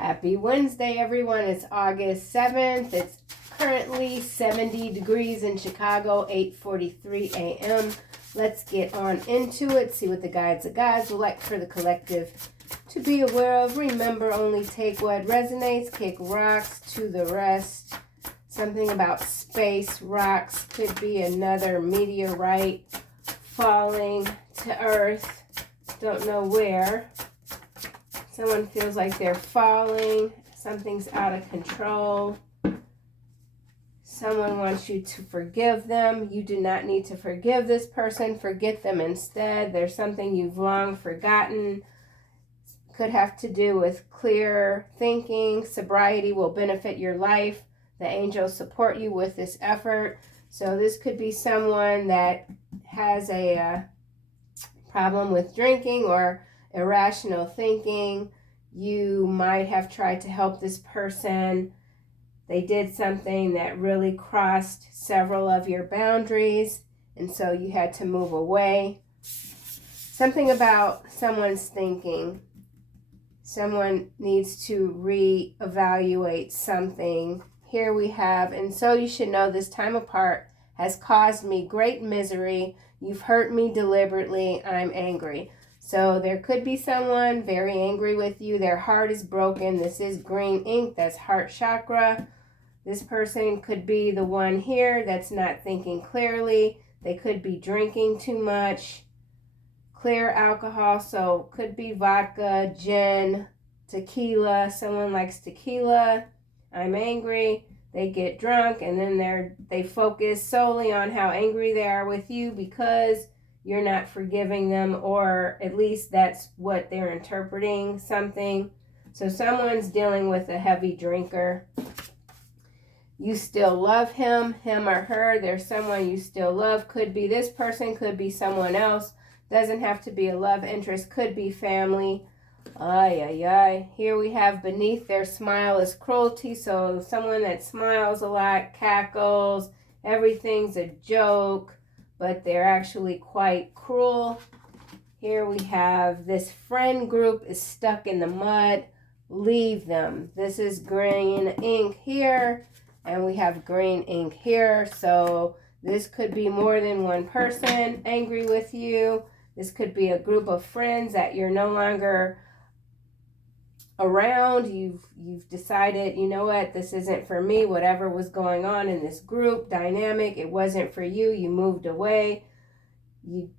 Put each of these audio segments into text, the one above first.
Happy Wednesday, everyone. It's August 7th. It's currently 70 degrees in Chicago, 8:43 a.m. Let's get on into it, see what the guides would like for the collective to be aware of. Remember, only take what resonates, kick rocks to the rest. Something about space, rocks, could be another meteorite falling to Earth. Don't know where. Someone feels like they're falling. Something's out of control. Someone wants you to forgive them. You do not need to forgive this person. Forget them instead. There's something you've long forgotten. Could have to do with clear thinking. Sobriety will benefit your life. The angels support you with this effort. So this could be someone that has a problem with drinking or irrational thinking. You might have tried to help this person. They did something that really crossed several of your boundaries, and so you had to move away. Something about someone's thinking. Someone needs to reevaluate something. Here we have, and so you should know this time apart has caused me great misery. You've hurt me deliberately. I'm angry. So there could be someone very angry with you. Their heart is broken. This is green ink. That's heart chakra. This person could be the one here that's not thinking clearly. They could be drinking too much. Clear alcohol. So could be vodka, gin, tequila. Someone likes tequila. I'm angry. They get drunk and then they focus solely on how angry they are with you because you're not forgiving them, or at least that's what they're interpreting something. So someone's dealing with a heavy drinker. You still love him or her. There's someone you still love. Could be this person, could be someone else. Doesn't have to be a love interest, could be family. Ay, ay, ay. Here we have beneath their smile is cruelty. So someone that smiles a lot, cackles, everything's a joke, but they're actually quite cruel. Here we have this friend group is stuck in the mud. Leave them. This is green ink here, and we have green ink here. So this could be more than one person angry with you. This could be a group of friends that you're no longer around. You've decided, you know what, this isn't for me. Whatever was going on in this group dynamic, it wasn't for you. You moved away.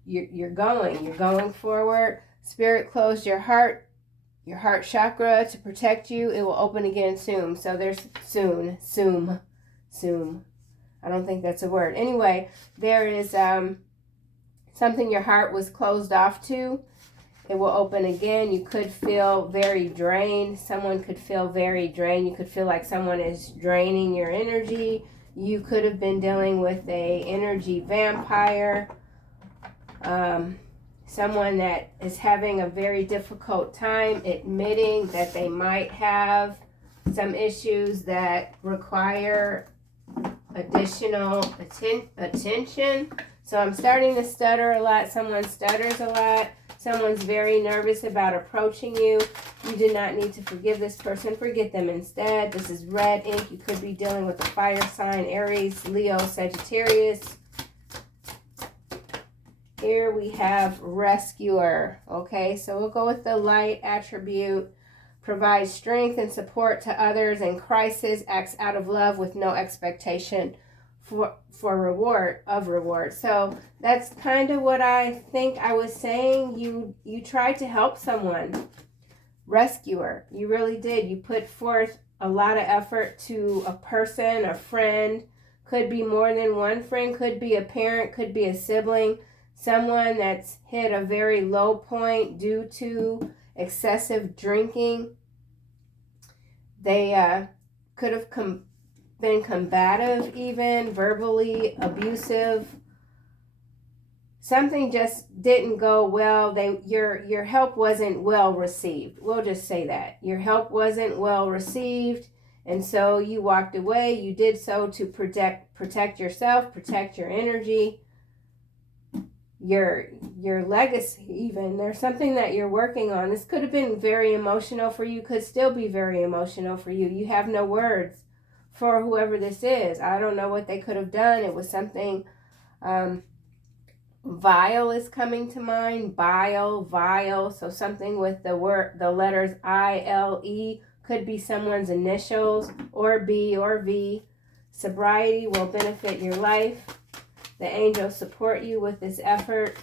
You're going forward. Spirit closed your heart chakra to protect you. It will open again soon. So there's soon. I don't think that's a word. Anyway, there is something your heart was closed off to. It will open again. You could feel very drained. Someone could feel very drained. You could feel like someone is draining your energy. You could have been dealing with a energy vampire. Someone that is having a very difficult time admitting that they might have some issues that require additional attention. So I'm starting to stutter a lot. Someone stutters a lot. Someone's very nervous about approaching you. You do not need to forgive this person. Forget them instead. This is red ink. You could be dealing with a fire sign, Aries, Leo, Sagittarius. Here we have rescuer. Okay, so we'll go with the light attribute. Provides strength and support to others in crisis. Acts out of love with no expectation for reward. So that's kind of what I think I was saying. You tried to help someone. Rescuer. You really did. You put forth a lot of effort to a person, a friend. Could be more than one friend. Could be a parent. Could be a sibling. Someone that's hit a very low point due to excessive drinking. They could have been combative, even verbally abusive. Something just didn't go well. Your help wasn't well received. We'll just say that. Your help wasn't well received, and so you walked away. You did so to protect yourself, protect your energy. your legacy even. There's something that you're working on. This could have been very emotional for you, could still be very emotional for you. You have no words for whoever this is. I don't know what they could have done. It was something vile is coming to mind. Vile. So something with the letters ILE could be someone's initials, or B or V. Sobriety will benefit your life. The angels support you with this effort.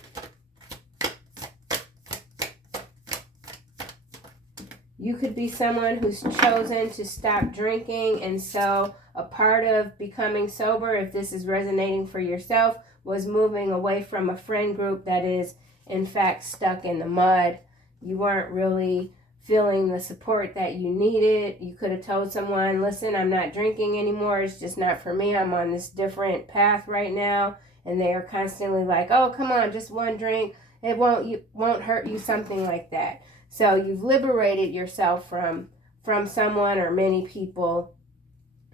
You could be someone who's chosen to stop drinking, and so a part of becoming sober, if this is resonating for yourself, was moving away from a friend group that is in fact stuck in the mud. You weren't really feeling the support that you needed. You could have told someone, listen, I'm not drinking anymore. It's just not for me. I'm on this different path right now. And they are constantly like, oh, come on, just one drink. It won't hurt you, something like that. So you've liberated yourself from someone or many people,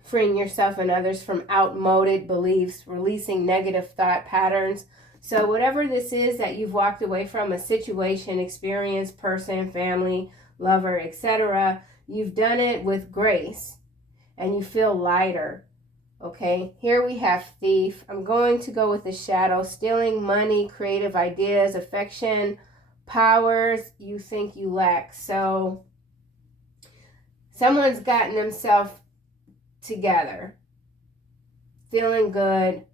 freeing yourself and others from outmoded beliefs, releasing negative thought patterns. So whatever this is that you've walked away from, a situation, experience, person, family, lover, etc., you've done it with grace and you feel lighter. Okay, here we have thief. I'm going to go with the shadow. Stealing money, creative ideas, affection, powers you think you lack. So someone's gotten themselves together, feeling good,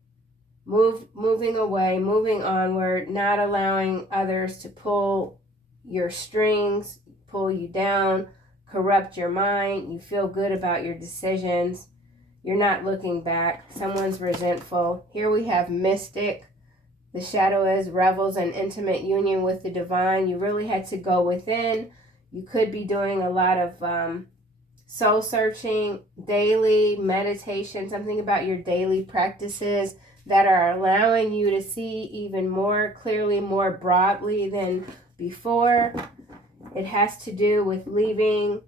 moving away, moving onward, not allowing others to pull your strings, pull you down, corrupt your mind. You feel good about your decisions. You're not looking back. Someone's resentful. Here we have mystic. The shadow is revels in intimate union with the divine. You really had to go within. You could be doing a lot of soul searching, daily meditation, something about your daily practices that are allowing you to see even more clearly, more broadly than before. It has to do with leaving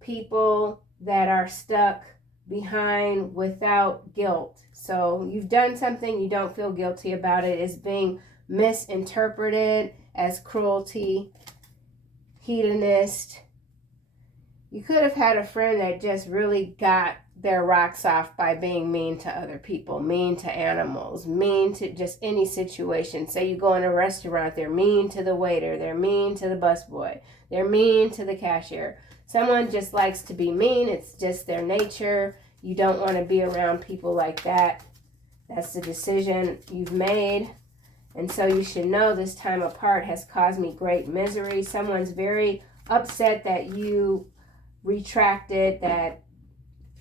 people that are stuck behind without guilt. So you've done something, you don't feel guilty about it. It's being misinterpreted as cruelty, hedonist. You could have had a friend that just really got their rocks off by being mean to other people, mean to animals, mean to just any situation. Say you go in a restaurant, they're mean to the waiter, they're mean to the busboy, they're mean to the cashier. Someone just likes to be mean. It's just their nature. You don't want to be around people like that. That's the decision you've made. And so you should know this time apart has caused me great misery. Someone's very upset that you retracted, that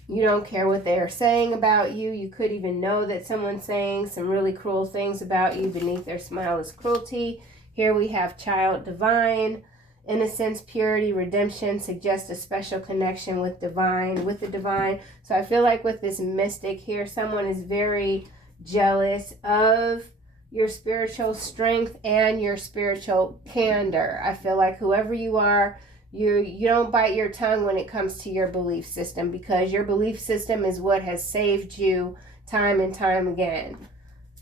you don't care what they are saying about you. You could even know that someone's saying some really cruel things about you. Beneath their smile is cruelty. Here we have child divine. Innocence, purity, redemption suggest a special connection with the divine. So I feel like with this mystic here, someone is very jealous of your spiritual strength and your spiritual candor. I feel like whoever you are, you don't bite your tongue when it comes to your belief system, because your belief system is what has saved you time and time again.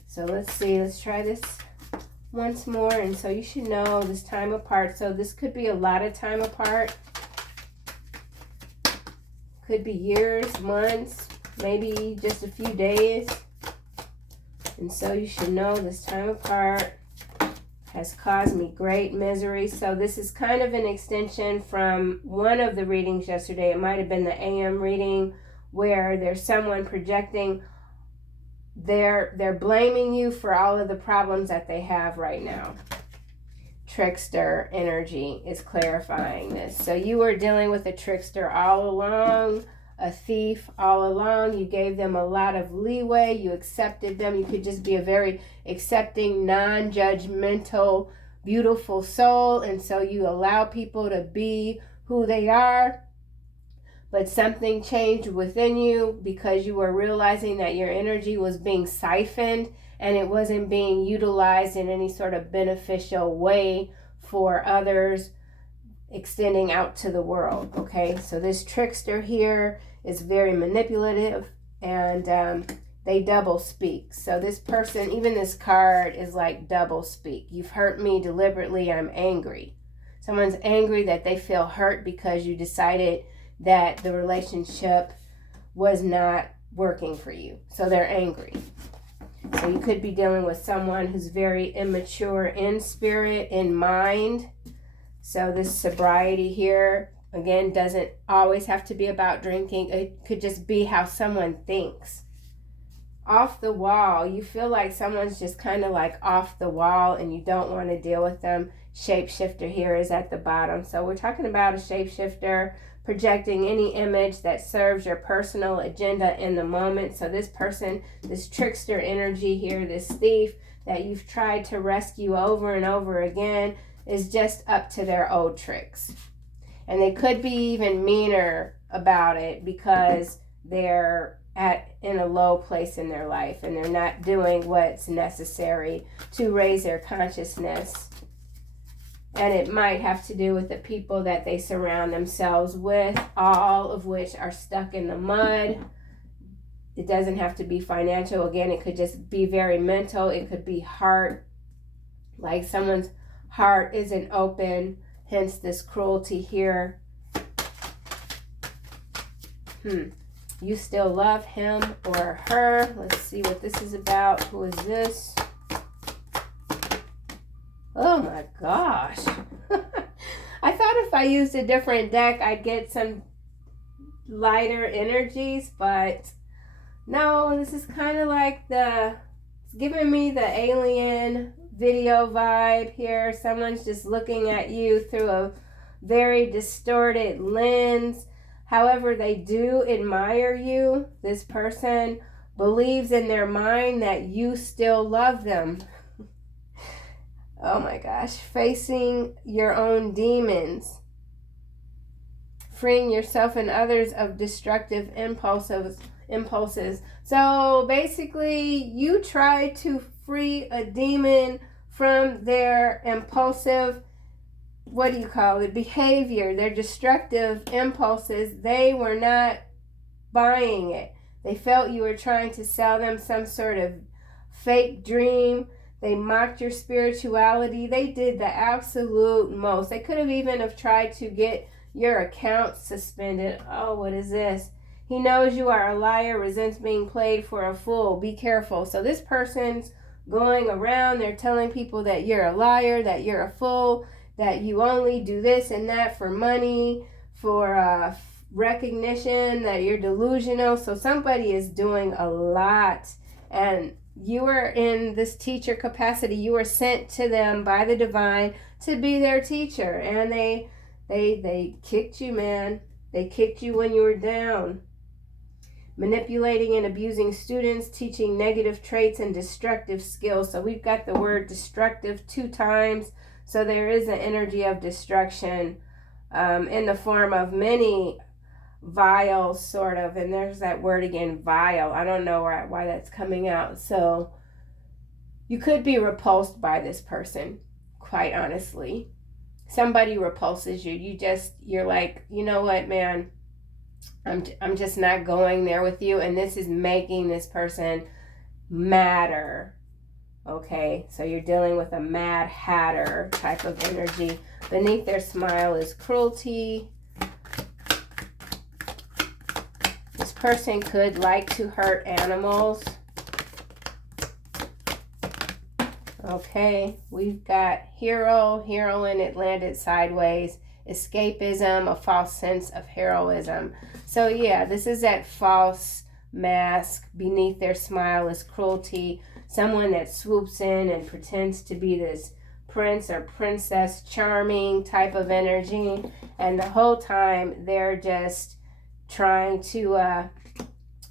So let's see, let's try this once more. And so you should know this time apart. So this could be a lot of time apart. Could be years, months, maybe just a few days. And so you should know this time apart has caused me great misery. So this is kind of an extension from one of the readings yesterday. It might have been the AM reading, where there's someone projecting they're blaming you for all of the problems that they have right now. Trickster energy is clarifying this. So you were dealing with a trickster all along, a thief all along. You gave them a lot of leeway. You accepted them. You could just be a very accepting, non-judgmental, beautiful soul. And so you allow people to be who they are. But something changed within you because you were realizing that your energy was being siphoned and it wasn't being utilized in any sort of beneficial way for others, extending out to the world. Okay, so this trickster here is very manipulative, and they double speak. So this person, even this card is like double speak. You've hurt me deliberately, I'm angry. Someone's angry that they feel hurt because you decided that the relationship was not working for you. So they're angry. So you could be dealing with someone who's very immature in spirit, in mind. So this sobriety here, again, doesn't always have to be about drinking. It could just be how someone thinks. Off the wall, you feel like someone's just kind of like off the wall and you don't want to deal with them. Shapeshifter here is at the bottom. So we're talking about a shapeshifter projecting any image that serves your personal agenda in the moment. So this person, this trickster energy here, this thief that you've tried to rescue over and over again, is just up to their old tricks. And they could be even meaner about it because they're in a low place in their life and they're not doing what's necessary to raise their consciousness. And it might have to do with the people that they surround themselves with, all of which are stuck in the mud. It doesn't have to be financial. Again, it could just be very mental. It could be heart, like someone's heart isn't open, hence this cruelty here. You still love him or her. Let's see what this is about. Who is this? Oh my gosh. I thought if I used a different deck, I'd get some lighter energies, but no, this is kind of like it's giving me the alien video vibe here. Someone's just looking at you through a very distorted lens. However, they do admire you. This person believes in their mind that you still love them. Oh my gosh. Facing your own demons. Freeing yourself and others of destructive impulses. So basically, you try to free a demon from their impulsive, behavior, their destructive impulses. They were not buying it. They felt you were trying to sell them some sort of fake dream. They mocked your spirituality. They did the absolute most. They could have even have tried to get your account suspended. Oh, what is this? He knows you are a liar, resents being played for a fool. Be careful. So this person's going around. They're telling people that you're a liar, that you're a fool, that you only do this and that for money, for recognition, that you're delusional. So somebody is doing a lot, and you are in this teacher capacity. You were sent to them by the divine to be their teacher, and they kicked you, man. They kicked you when you were down. Manipulating and abusing students, teaching negative traits and destructive skills. So we've got the word destructive 2 times. So there is an energy of destruction in the form of many vile, sort of. And there's that word again, vile. I don't know why that's coming out. So you could be repulsed by this person, quite honestly. Somebody repulses you. You're like, you know what, man? I'm just not going there with you, and this is making this person madder. Okay, so you're dealing with a Mad Hatter type of energy. Beneath their smile is cruelty. This person could like to hurt animals. Okay, we've got hero, heroine, it landed sideways. Escapism, a false sense of heroism. So yeah, this is that false mask. Beneath their smile is cruelty. Someone that swoops in and pretends to be this prince or princess, charming type of energy. And the whole time they're just trying to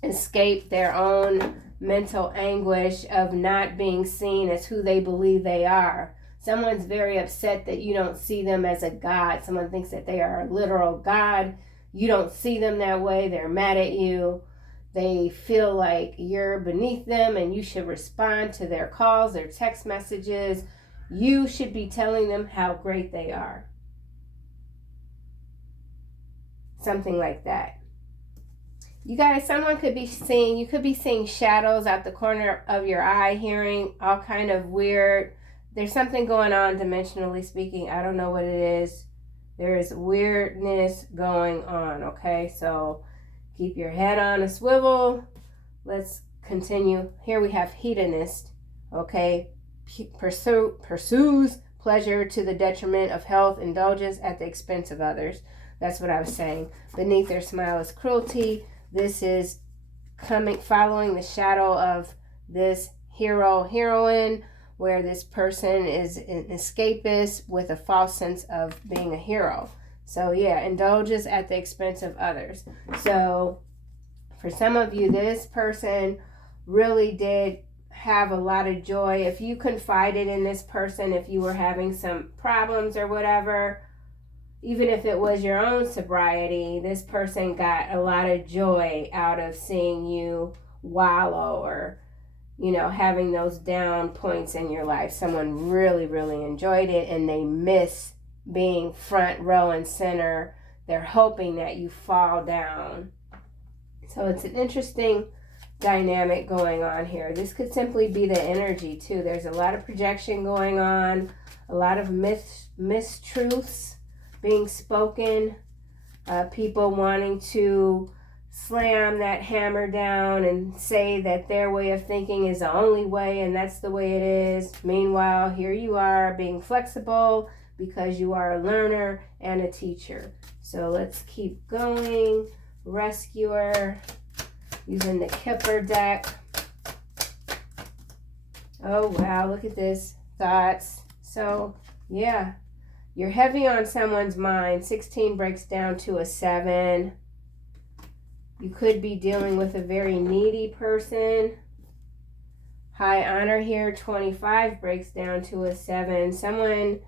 escape their own mental anguish of not being seen as who they believe they are. Someone's very upset that you don't see them as a god. Someone thinks that they are a literal god. You don't see them that way. They're mad at you. They feel like you're beneath them and you should respond to their calls, their text messages. You should be telling them how great they are. Something like that. You guys, someone could be seeing, you could be seeing shadows out the corner of your eye, hearing all kind of weird, there's something going on dimensionally speaking. I don't know what it is. There is weirdness going on, okay? So keep your head on a swivel. Let's continue. Here we have hedonist, okay? Pursues pleasure to the detriment of health, indulges at the expense of others. That's what I was saying. Beneath their smile is cruelty. This is following the shadow of this heroine, where this person is an escapist with a false sense of being a hero. So yeah, indulges at the expense of others. So for some of you, this person really did have a lot of joy. If you confided in this person, if you were having some problems or whatever, even if it was your own sobriety, this person got a lot of joy out of seeing you wallow or, you know, having those down points in your life. Someone really, really enjoyed it, and they miss being front row and center. They're hoping that you fall down. So it's an interesting dynamic going on here. This could simply be the energy too. There's a lot of projection going on, a lot of mistruths being spoken, people wanting to slam that hammer down and say that their way of thinking is the only way and that's the way it is. Meanwhile, here you are being flexible because you are a learner and a teacher. So let's keep going. Rescuer, using the Kipper deck. Oh wow, look at this. Thoughts. So yeah, you're heavy on someone's mind. 16 breaks down to a 7. You could be dealing with a very needy person. High honor here, 25 breaks down to a 7. Someone,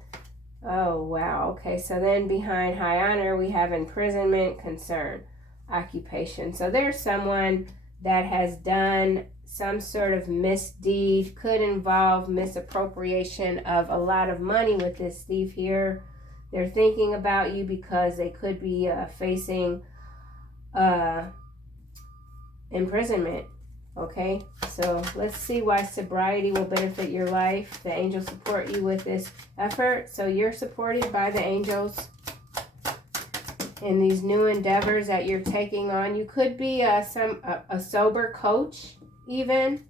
oh wow, okay, so then behind high honor we have imprisonment, concern, occupation. So there's someone that has done some sort of misdeed, could involve misappropriation of a lot of money with this thief here. They're thinking about you because they could be facing imprisonment. Okay, so let's see why sobriety will benefit your life. The angels support you with this effort. So you're supported by the angels in these new endeavors that you're taking on. You could be a sober coach even.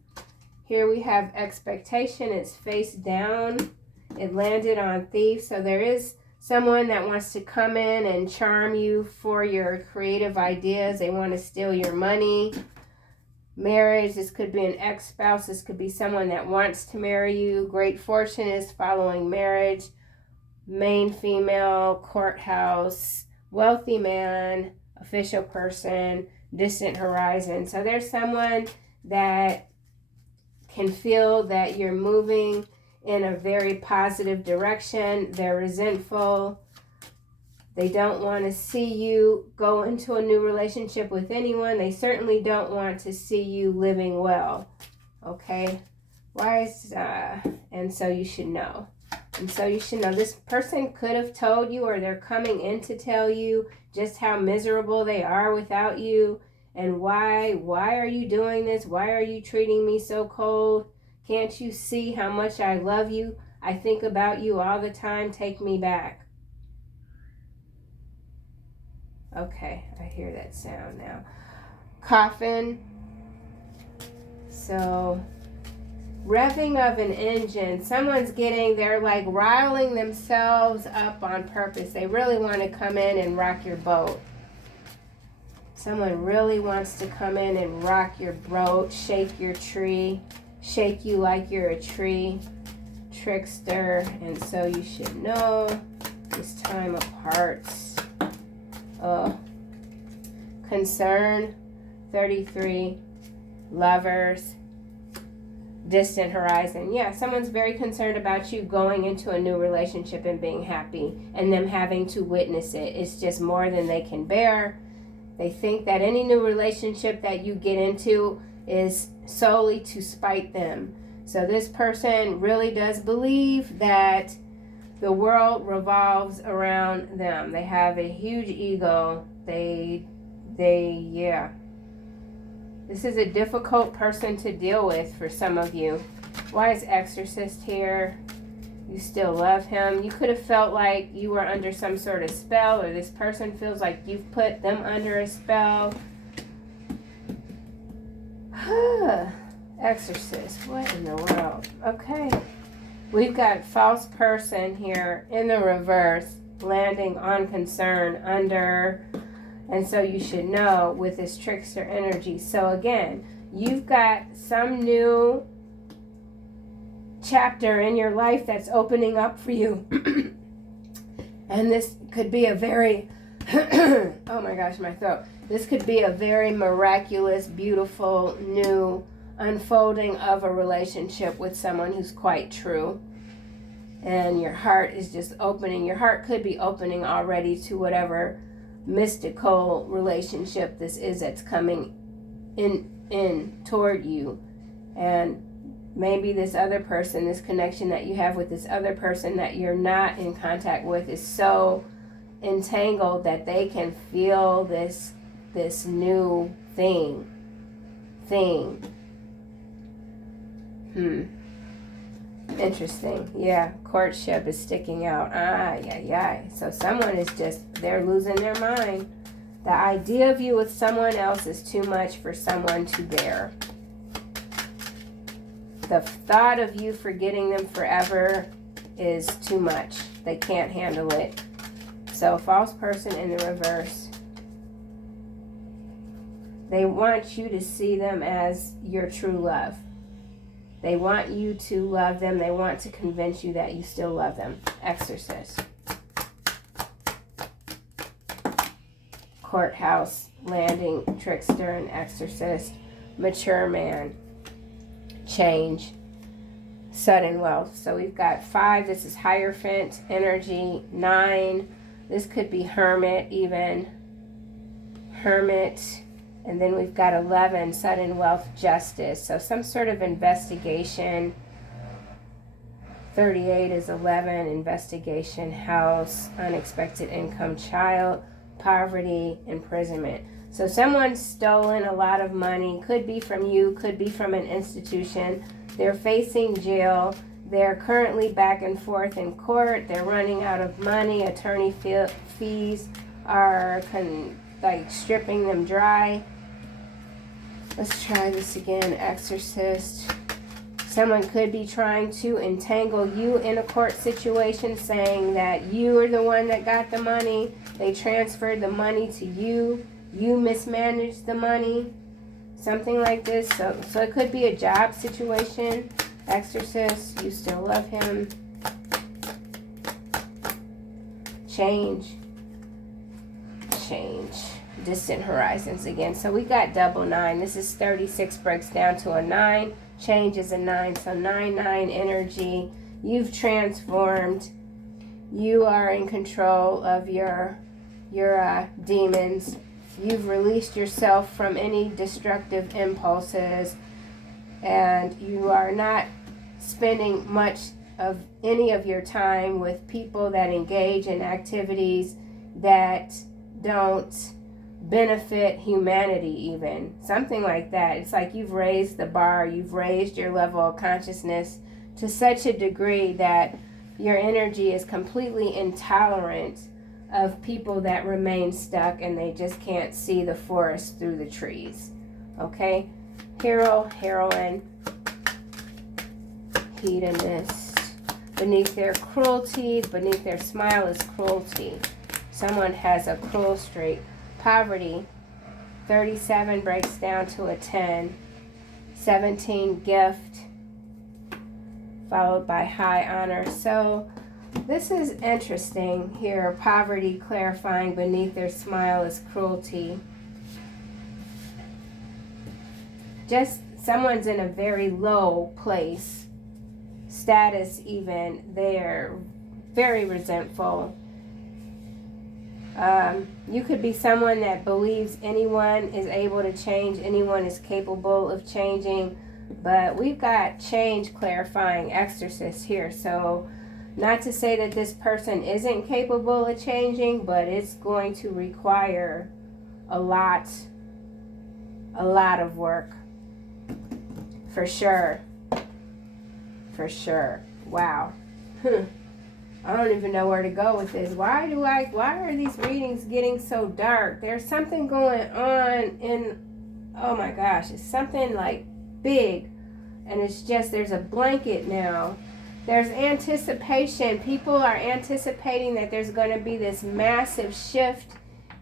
Here we have expectation. It's face down. It landed on thief. So there is someone that wants to come in and charm you for your creative ideas. They want to steal your money. Marriage, this could be an ex-spouse. This could be someone that wants to marry you. Great fortune is following marriage. Main female, courthouse, wealthy man, official person, distant horizon. So there's someone that can feel that you're moving in a very positive direction. They're resentful. They don't want to see you go into a new relationship with anyone. They certainly don't want to see you living well. Okay? And so you should know. And so you should know this person could have told you, or they're coming in to tell you just how miserable they are without you. And why are you doing this? Why are you treating me so cold? Can't you see how much I love you? I think about you all the time. Take me back. Okay, I hear that sound now. Coffin. So, revving of an engine. They're like riling themselves up on purpose. They really want to come in and rock your boat. Someone really wants to come in and rock your boat, shake your tree, shake you like you're a tree. Trickster. And so you should know this time of hearts. Concern, 33, lovers, distant horizon. Yeah, someone's very concerned about you going into a new relationship and being happy and them having to witness it. It's just more than they can bear. They think that any new relationship that you get into is solely to spite them. So this person really does believe that the world revolves around them. They have a huge ego. This is a difficult person to deal with for some of you. Why is Exorcist here? You still love him. You could have felt like you were under some sort of spell, or this person feels like you've put them under a spell. Exorcist, what in the world? Okay. We've got false person here in the reverse, landing on concern, under, and so you should know with this trickster energy. So again, you've got some new chapter in your life that's opening up for you. And this could be a very, oh my gosh, my throat. This could be a very miraculous, beautiful, new unfolding of a relationship with someone who's quite true. And your heart is just opening. Your heart could be opening already to whatever mystical relationship this is that's coming in toward you. And maybe this other person, this connection that you have with this other person that you're not in contact with, is so entangled that they can feel this new thing. Interesting. Yeah, courtship is sticking out. So someone is just, they're losing their mind. The idea of you with someone else is too much for someone to bear. The thought of you forgetting them forever is too much. They can't handle it. So false person in the reverse. They want you to see them as your true love. They want you to love them. They want to convince you that you still love them. Exorcist. Courthouse, landing, trickster, and exorcist. Mature man. Change. Sudden wealth. So we've got 5. This is Hierophant energy. 9. This could be Hermit even. Hermit. And then we've got 11, sudden wealth, justice. So some sort of investigation. 38 is 11, investigation, house, unexpected income, child, poverty, imprisonment. So someone's stolen a lot of money. Could be from you, could be from an institution. They're facing jail. They're currently back and forth in court. They're running out of money. Attorney fees are stripping them dry. Let's try this again. Exorcist. Someone could be trying to entangle you in a court situation, saying that you are the one that got the money. They transferred the money to you. You mismanaged the money. Something like this. So it could be a job situation. Exorcist. You still love him. Change. Distant horizons again. So we got double 9. This is 36, breaks down to a 9. Change is a 9. So 9 energy. You've transformed. You are in control of your demons. You've released yourself from any destructive impulses, and you are not spending much of any of your time with people that engage in activities that don't benefit humanity even. Something like that. It's like you've raised the bar, you've raised your level of consciousness to such a degree that your energy is completely intolerant of people that remain stuck and they just can't see the forest through the trees. Okay? Hero, heroine, hedonist. Beneath their cruelty, beneath their smile is cruelty. Someone has a cruel streak. Poverty. 37 breaks down to a 10. 17, gift. Followed by high honor. So this is interesting here. Poverty, clarifying. Beneath their smile is cruelty. Just someone's in a very low place. Status even. They're very resentful. You could be someone that believes anyone is able to change, anyone is capable of changing, but we've got change clarifying exorcist here. So not to say that this person isn't capable of changing, but it's going to require a lot A lot of work. For sure. For sure. Wow. I don't even know where to go with this. Why are these readings getting so dark? There's something going on in, oh my gosh, it's something like big. And it's just, there's a blanket now. There's anticipation. People are anticipating that there's going to be this massive shift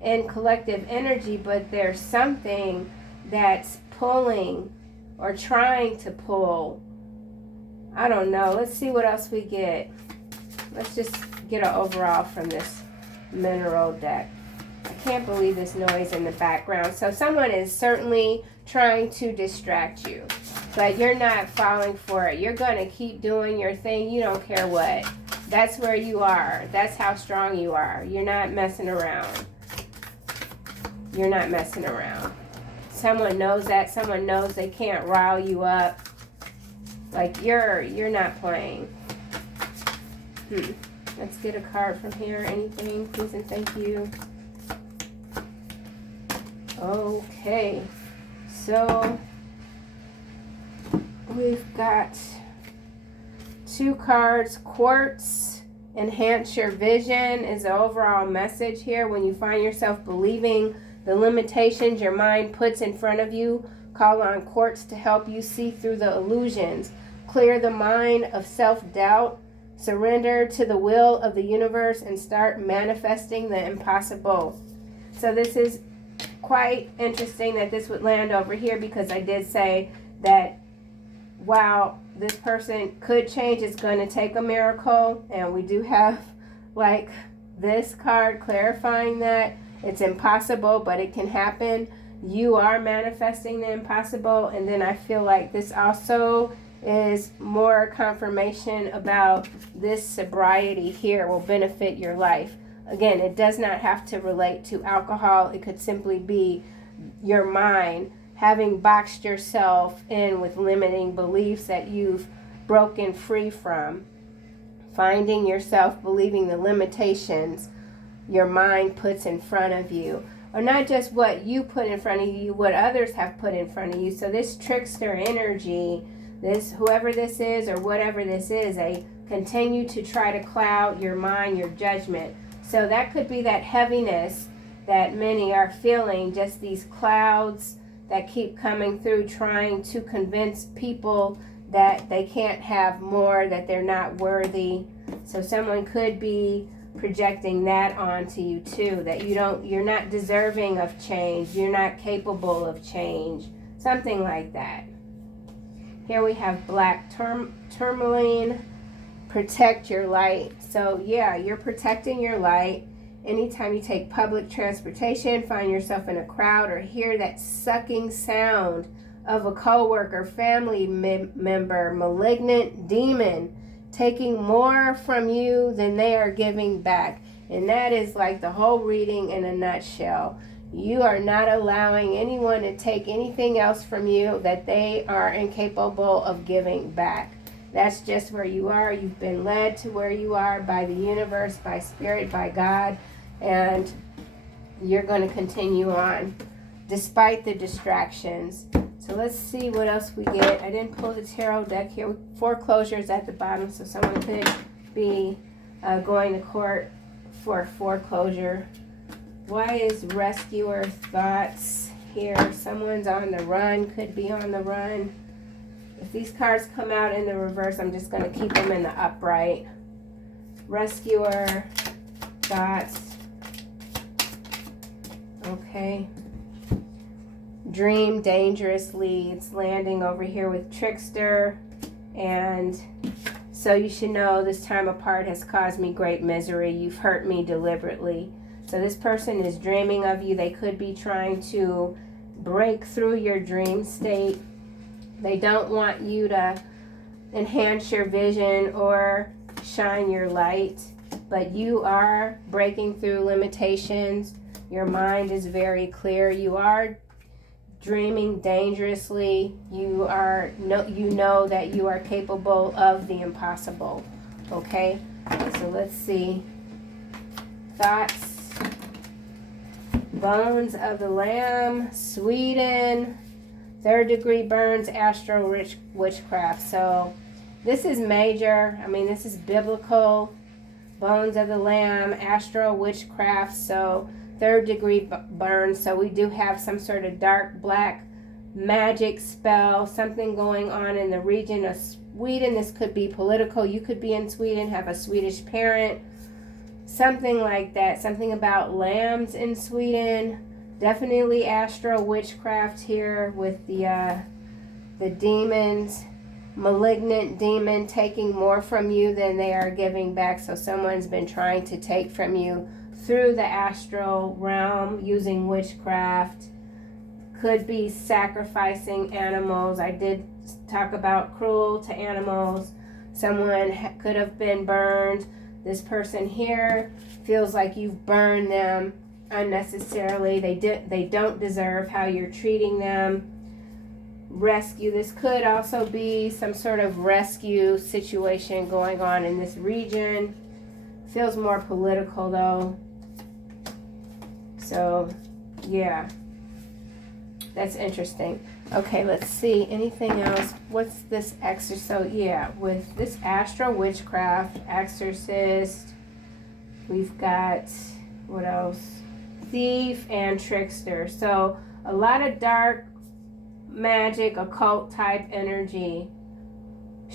in collective energy, but there's something that's pulling or trying to pull. I don't know. Let's see what else we get. Let's just get an overall from this mineral deck. I can't believe this noise in the background. So someone is certainly trying to distract you, but you're not falling for it. You're going to keep doing your thing. You don't care what. That's where you are. That's how strong you are. You're not messing around. You're not messing around. Someone knows that. Someone knows they can't rile you up. Like you're not playing. Let's get a card from here. Anything, please and thank you. Okay. So we've got 2 cards. Quartz, enhance your vision is the overall message here. When you find yourself believing the limitations your mind puts in front of you, call on quartz to help you see through the illusions. Clear the mind of self-doubt. Surrender to the will of the universe and start manifesting the impossible. So this is quite interesting that this would land over here, because I did say that while this person could change, it's going to take a miracle. And we do have like this card clarifying that it's impossible, but it can happen. You are manifesting the impossible. And then I feel like this also is more confirmation about this sobriety here will benefit your life. Again, it does not have to relate to alcohol. It could simply be your mind having boxed yourself in with limiting beliefs that you've broken free from. Finding yourself believing the limitations your mind puts in front of you. Or not just what you put in front of you, what others have put in front of you. So this trickster energy, this, whoever this is or whatever this is, they continue to try to cloud your mind, your judgment. So that could be that heaviness that many are feeling, just these clouds that keep coming through, trying to convince people that they can't have more, that they're not worthy. So someone could be projecting that onto you too, that you're not deserving of change, you're not capable of change, something like that. Here we have black tourmaline, protect your light. So yeah, you're protecting your light. Anytime you take public transportation, find yourself in a crowd, or hear that sucking sound of a coworker, family member, malignant demon taking more from you than they are giving back. And that is like the whole reading in a nutshell. You are not allowing anyone to take anything else from you that they are incapable of giving back. That's just where you are. You've been led to where you are by the universe, by spirit, by God, and you're going to continue on despite the distractions. So let's see what else we get. I didn't pull the tarot deck here. Foreclosures at the bottom, so someone could be going to court for foreclosure. Why is rescuer thoughts here? Someone's on the run, could be on the run. If these cards come out in the reverse, I'm just going to keep them in the upright. Rescuer thoughts. Okay. Dream dangerously. It's landing over here with trickster. And so you should know this time apart has caused me great misery. You've hurt me deliberately. So this person is dreaming of you. They could be trying to break through your dream state. They don't want you to enhance your vision or shine your light, but you are breaking through limitations. Your mind is very clear. You are dreaming dangerously. You know that you are capable of the impossible. Okay, so let's see. Thoughts Bones of the Lamb, Sweden, 3rd degree burns, astral witchcraft. So this is major. I mean, this is biblical. Bones of the Lamb, astral witchcraft. So 3rd degree burns. So we do have some sort of dark black magic spell, something going on in the region of Sweden. This could be political. You could be in Sweden, have a Swedish parent, something like that. Something about lambs in Sweden. Definitely astral witchcraft here with the demons, malignant demon taking more from you than they are giving back. So someone's been trying to take from you through the astral realm using witchcraft. Could be sacrificing animals. I did talk about cruel to animals. Someone could have been burned. This person here feels like you've burned them unnecessarily. They don't deserve how you're treating them. Rescue. This could also be some sort of rescue situation going on in this region. Feels more political though. So, yeah. That's interesting. Okay, let's see. Anything else? What's this exorcist? So, yeah, with this astral witchcraft, exorcist, we've got, what else? Thief and trickster. So, a lot of dark magic, occult type energy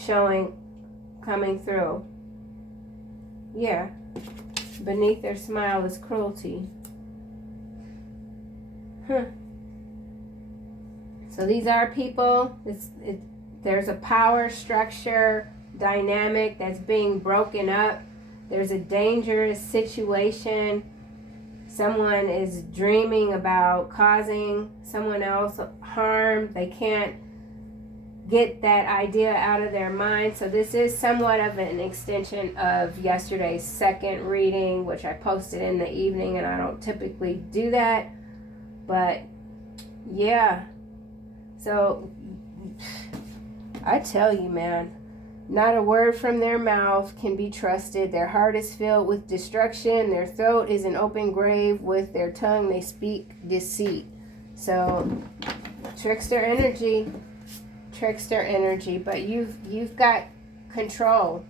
coming through. Yeah. Beneath their smile is cruelty. So these are people, there's a power structure dynamic that's being broken up. There's a dangerous situation. Someone is dreaming about causing someone else harm. They can't get that idea out of their mind. So this is somewhat of an extension of yesterday's second reading, which I posted in the evening, and I don't typically do that. But yeah. So, I tell you, man, not a word from their mouth can be trusted. Their heart is filled with destruction. Their throat is an open grave. With their tongue, they speak deceit. So, trickster energy. But you've got control.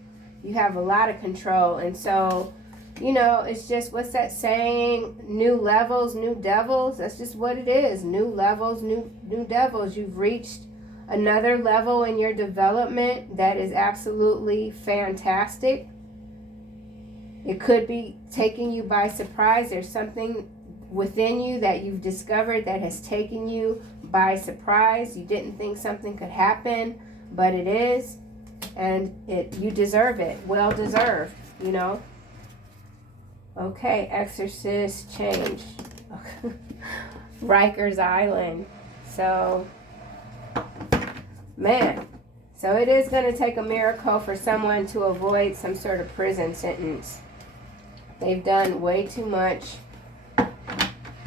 You have a lot of control. And so, you know, it's just, what's that saying? New levels, new devils. That's just what it is. New levels, new devils. You've reached another level in your development that is absolutely fantastic. It could be taking you by surprise. There's something within you that you've discovered that has taken you by surprise. You didn't think something could happen, but it is. And you deserve it. Well deserved, you know. Okay, exorcist change. Rikers Island. So, man. So it is going to take a miracle for someone to avoid some sort of prison sentence. They've done way too much.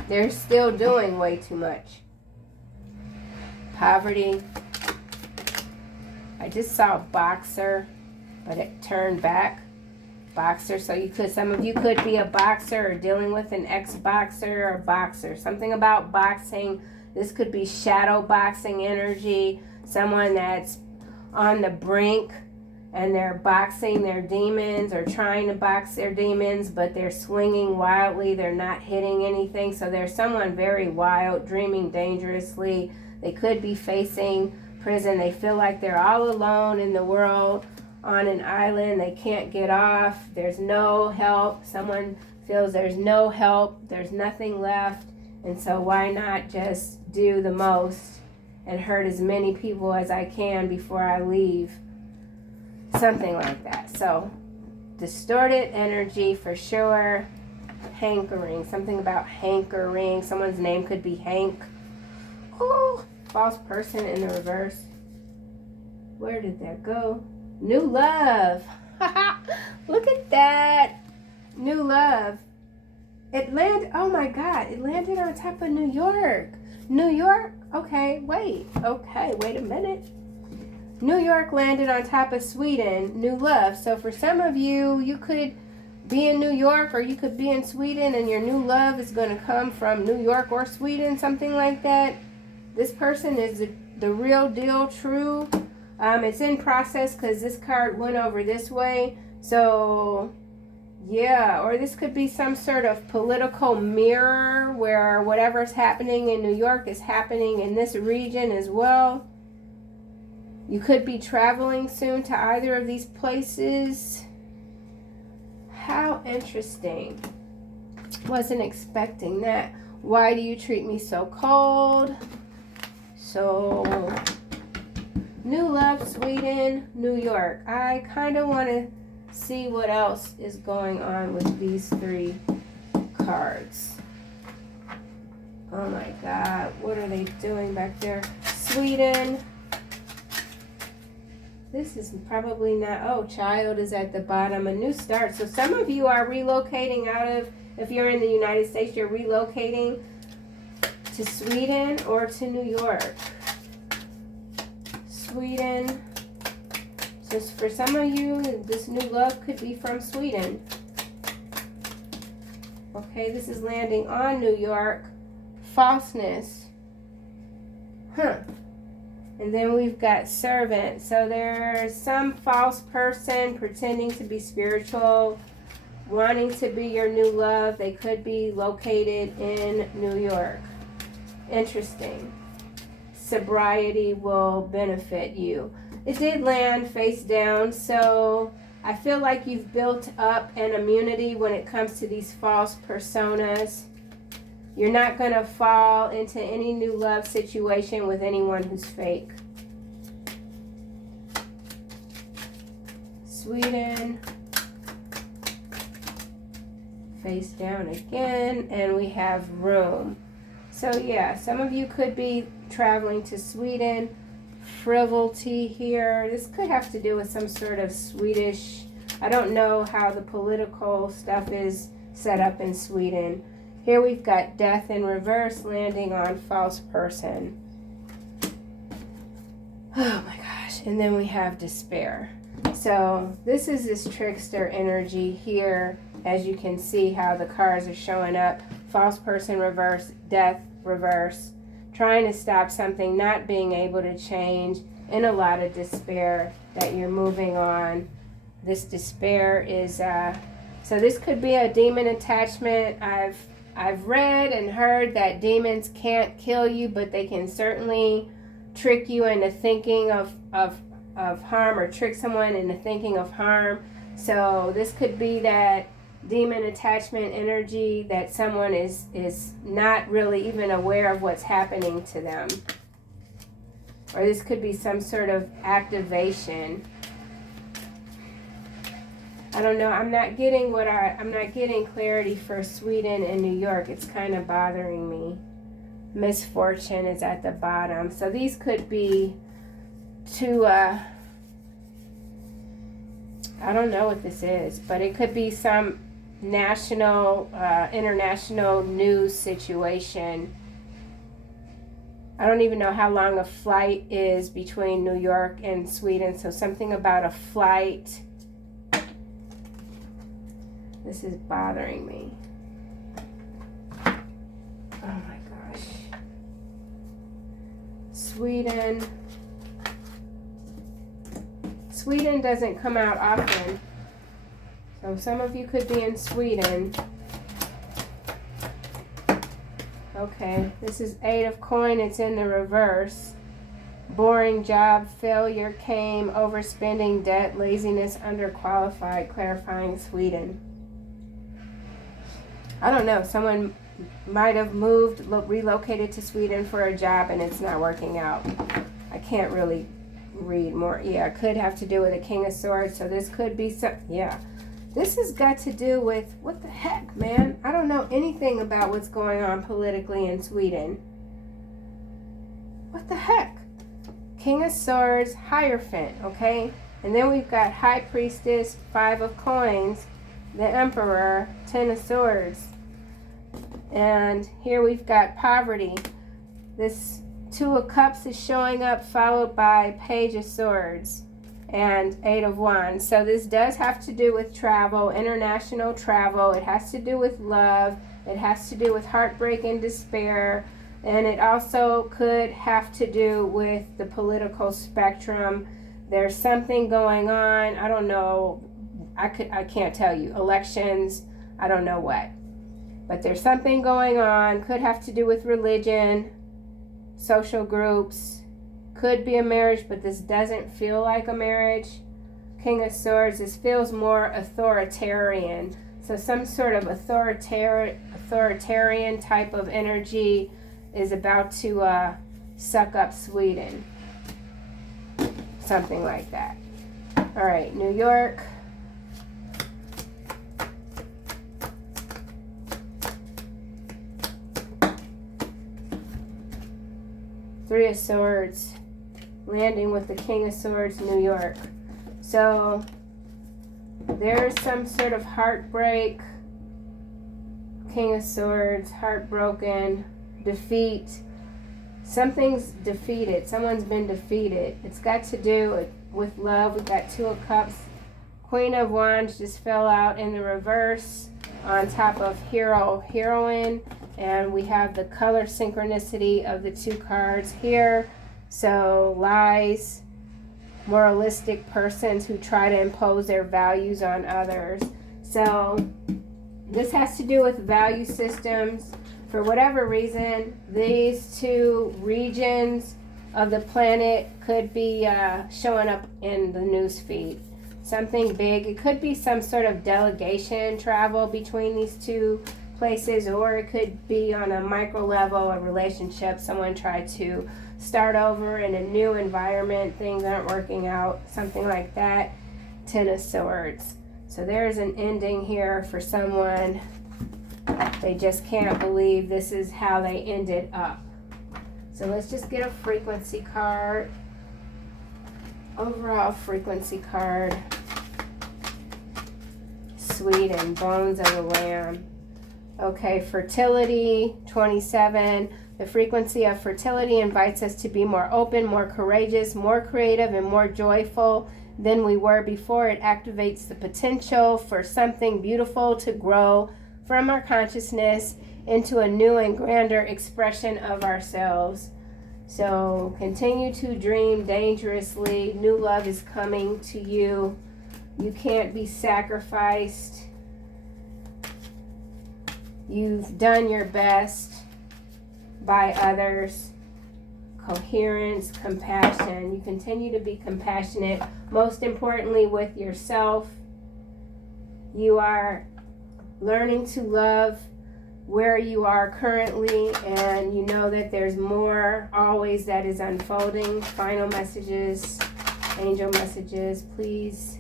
They're still doing way too much. Poverty. I just saw a boxer, but it turned back. Boxer, so some of you could be a boxer or dealing with an ex-boxer or boxer. Something about boxing. This could be shadow boxing energy. Someone that's on the brink and they're boxing their demons or trying to box their demons, but they're swinging wildly. They're not hitting anything. So there's someone very wild, dreaming dangerously. They could be facing prison. They feel like they're all alone in the world. On an island, they can't get off. There's no help. Someone feels there's no help. There's nothing left. And so why not just do the most and hurt as many people as I can before I leave? Something like that. So distorted energy for sure. Hankering. Something about hankering. Someone's name could be Hank. Oh, false person in the reverse. Where did that go? New love. Look at that. New love. It landed, oh my God, it landed on top of New York. New York? Okay, wait a minute. New York landed on top of Sweden. New love. So for some of you, you could be in New York, or you could be in Sweden, and your new love is going to come from New York or Sweden, something like that. This person is the real deal, true. It's in process because this card went over this way. So, yeah, or this could be some sort of political mirror where whatever's happening in New York is happening in this region as well. You could be traveling soon to either of these places. How interesting. Wasn't expecting that. Why do you treat me so cold? So, new love, Sweden, New York. I kind of want to see what else is going on with these three cards. Oh my God, what are they doing back there? Sweden. This is probably not, oh, child is at the bottom, a new start. So some of you are relocating out of, if you're in the United States, you're relocating to Sweden or to New York. Sweden. So for some of you, this new love could be from Sweden. Okay, this is landing on New York. Falseness. Huh. And then we've got servant. So there's some false person pretending to be spiritual, wanting to be your new love. They could be located in New York. Interesting. Sobriety will benefit you. It did land face down, so I feel like you've built up an immunity when it comes to these false personas. You're not going to fall into any new love situation with anyone who's fake. Sweden. Face down again. And we have room. So yeah, some of you could be traveling to Sweden. Frivolity here. This could have to do with some sort of Swedish. I don't know how the political stuff is set up in Sweden. Here we've got death in reverse landing on false person. Oh my gosh. And then we have despair. So this is this trickster energy here. As you can see how the cards are showing up. False person reverse, death reverse. Trying to stop something, not being able to change. In a lot of despair that you're moving on. This despair is, so this could be a demon attachment. I've read and heard that demons can't kill you, but they can certainly trick you into thinking of harm, or trick someone into thinking of harm. So this could be that demon attachment energy that someone is not really even aware of what's happening to them. Or this could be some sort of activation. I don't know. I'm not getting clarity for Sweden and New York. It's kind of bothering me. Misfortune is at the bottom. So these could be two, I don't know what this is, but it could be some national, international news situation. I don't even know how long a flight is between New York and Sweden. So something about a flight. This is bothering me. Oh my gosh. Sweden. Sweden doesn't come out often. So some of you could be in Sweden. Okay, this is 8 of coin. It's in the reverse. Boring job, failure came, overspending, debt, laziness, underqualified, clarifying Sweden. I don't know, someone might have moved, relocated to Sweden for a job and it's not working out. I can't really read more. Yeah, it could have to do with a King of Swords, so this could be some, yeah. This has got to do with, what the heck, man? I don't know anything about what's going on politically in Sweden. What the heck? King of Swords, Hierophant, okay? And then we've got High Priestess, 5 of Coins, the Emperor, 10 of Swords. And here we've got poverty. This 2 of Cups is showing up, followed by Page of Swords. and 8 of Wands. So this does have to do with travel, international travel. It has to do with love. It has to do with heartbreak and despair. And it also could have to do with the political spectrum. There's something going on. I don't know. I can't tell you. Elections. I don't know what. But there's something going on. Could have to do with religion, social groups. Could be a marriage, but this doesn't feel like a marriage. King of Swords, this feels more authoritarian. So some sort of authoritarian type of energy is about to suck up Sweden. Something like that. All right, New York. Three of Swords. Landing with the King of Swords, New York. So there's some sort of heartbreak. King of Swords, heartbroken, defeat. Something's defeated. Someone's been defeated. It's got to do with love. We've got Two of Cups. Queen of Wands just fell out in the reverse on top of hero, heroine. And we have the color synchronicity of the two cards here. So lies, moralistic persons who try to impose their values on others. So this has to do with value systems. For whatever reason, these two regions of the planet could be showing up in the news feed. Something big. It could be some sort of delegation travel between these two places, or it could be on a micro level, a relationship. Someone tried to start over in a new environment, things aren't working out, something like that. Ten of Swords. So there's an ending here for someone. They just can't believe this is how they ended up. So let's just get a frequency card. Overall frequency card. Sweden, bones of the lamb. Okay, fertility, 27. The frequency of fertility invites us to be more open, more courageous, more creative, and more joyful than we were before. It activates the potential for something beautiful to grow from our consciousness into a new and grander expression of ourselves. So continue to dream dangerously. New love is coming to you. You can't be sacrificed. You've done your best by others. Coherence, compassion. You continue to be compassionate, most importantly with yourself. You are learning to love where you are currently, and you know that there's more always that is unfolding. Final messages, angel messages, please.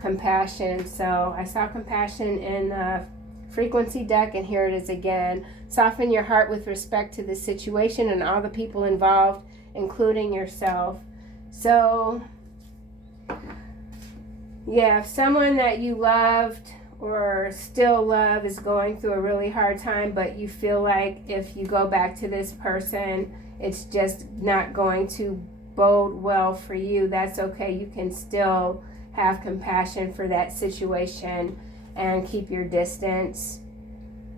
Compassion. So I saw compassion in the frequency deck, and here it is again. Soften your heart with respect to the situation and all the people involved, including yourself. So yeah, if someone that you loved or still love is going through a really hard time, but you feel like if you go back to this person, it's just not going to bode well for you, that's okay. You can still have compassion for that situation and keep your distance,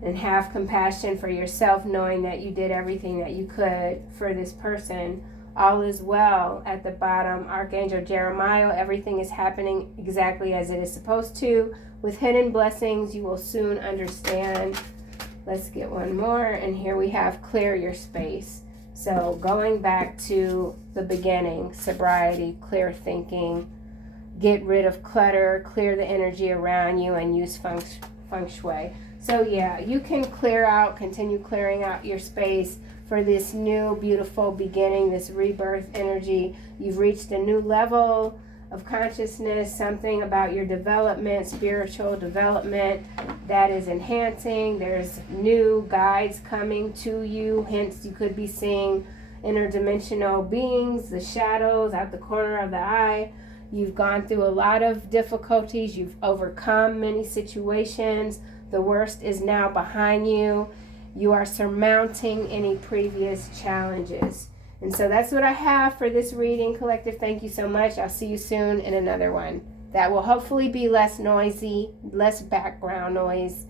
and have compassion for yourself, knowing that you did everything that you could for this person. All is well. At the bottom, Archangel Jeremiah, everything is happening exactly as it is supposed to. With hidden blessings, you will soon understand. Let's get one more, and here we have clear your space. So going back to the beginning, sobriety, clear thinking, get rid of clutter, clear the energy around you, and use feng shui. So yeah, you can clear out, continue clearing out your space for this new beautiful beginning, this rebirth energy. You've reached a new level of consciousness, something about your development, spiritual development that is enhancing. There's new guides coming to you, hence you could be seeing interdimensional beings, the shadows out the corner of the eye. You've gone through a lot of difficulties. You've overcome many situations. The worst is now behind you. You are surmounting any previous challenges. And so that's what I have for this reading, collective. Thank you so much. I'll see you soon in another one that will hopefully be less noisy, less background noise,